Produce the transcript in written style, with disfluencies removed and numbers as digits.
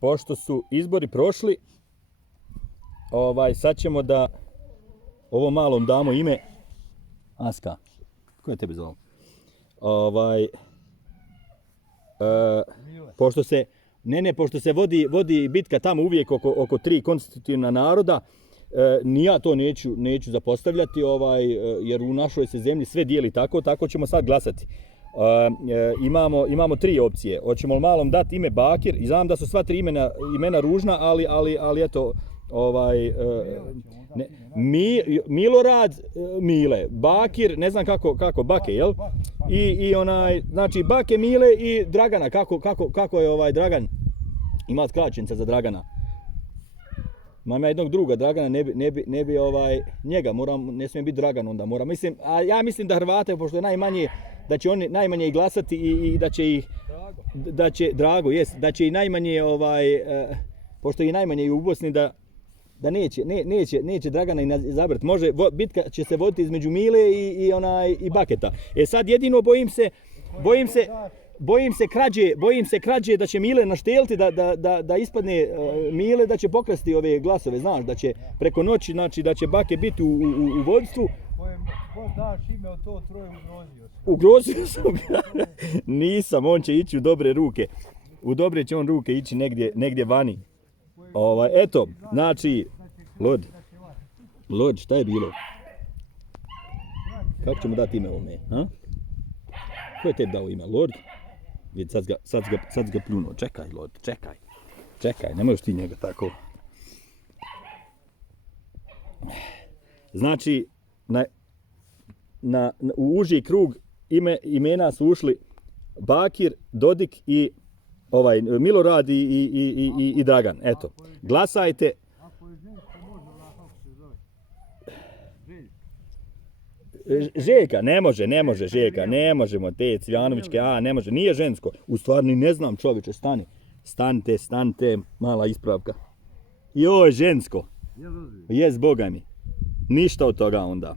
Pošto su izbori prošli, sad ćemo da ovom malom damo ime Aska. Ko je tebe zvao? Pošto se vodi bitka tamo uvijek oko 3 konstitutivna naroda, ni ja to neću zapostavljati, jer u našoj se zemlji sve dijeli tako ćemo sad glasati. Imamo 3 opcije. Hoćemo li malom dati ime Bakir, i znam da su sva 3 imena ružna, ali eto, Milorad, Mile, Bakir, ne znam kako Bake, jel? Znači Bake, Mile i Dragana, kako je Dragan? Ima skraćenica za Dragana. Imam ja jednog druga Dragana, ne bi njega, ne smije biti Dragan onda, ja mislim da Hrvate, pošto je najmanje, da će oni najmanje i glasati i da će ih, da će i najmanje, pošto je najmanje i u Bosni, da neće Dragana izabrati. Bitka će se voditi između Mile i Baketa. Sad jedino bojim se krađe da će Mile našteliti, da ispadne Mile, da će pokrasti ove glasove, znaš, da će preko noći, znači da će Bake biti u vodstvu. Ko daš ime od to troje ugrozio sam? Ugrozio sam ga. Nisam, on će ići u dobre ruke. U dobre će on ruke ići negdje vani. Eto, znači, Lord, šta je bilo? Kako ćemo dati ime ovome? Ko je tebi dao ime? Lord? Vidi, sad ga pljunuo. Čekaj, Lord, čekaj, ne možeš ti njega tako. Znači, u uži krug imena su ušli Bakir, Dodik i Milorad i Dragan. Eto, glasajte. Ako je žensko, može kako se zove? Željka, ne može Željka, ne možemo te Cvjanovićke, ne može, nije žensko. U stvari ne znam, čovječe, stanite, mala ispravka. Joj, žensko. Jes, Boga mi. Ništa od toga onda.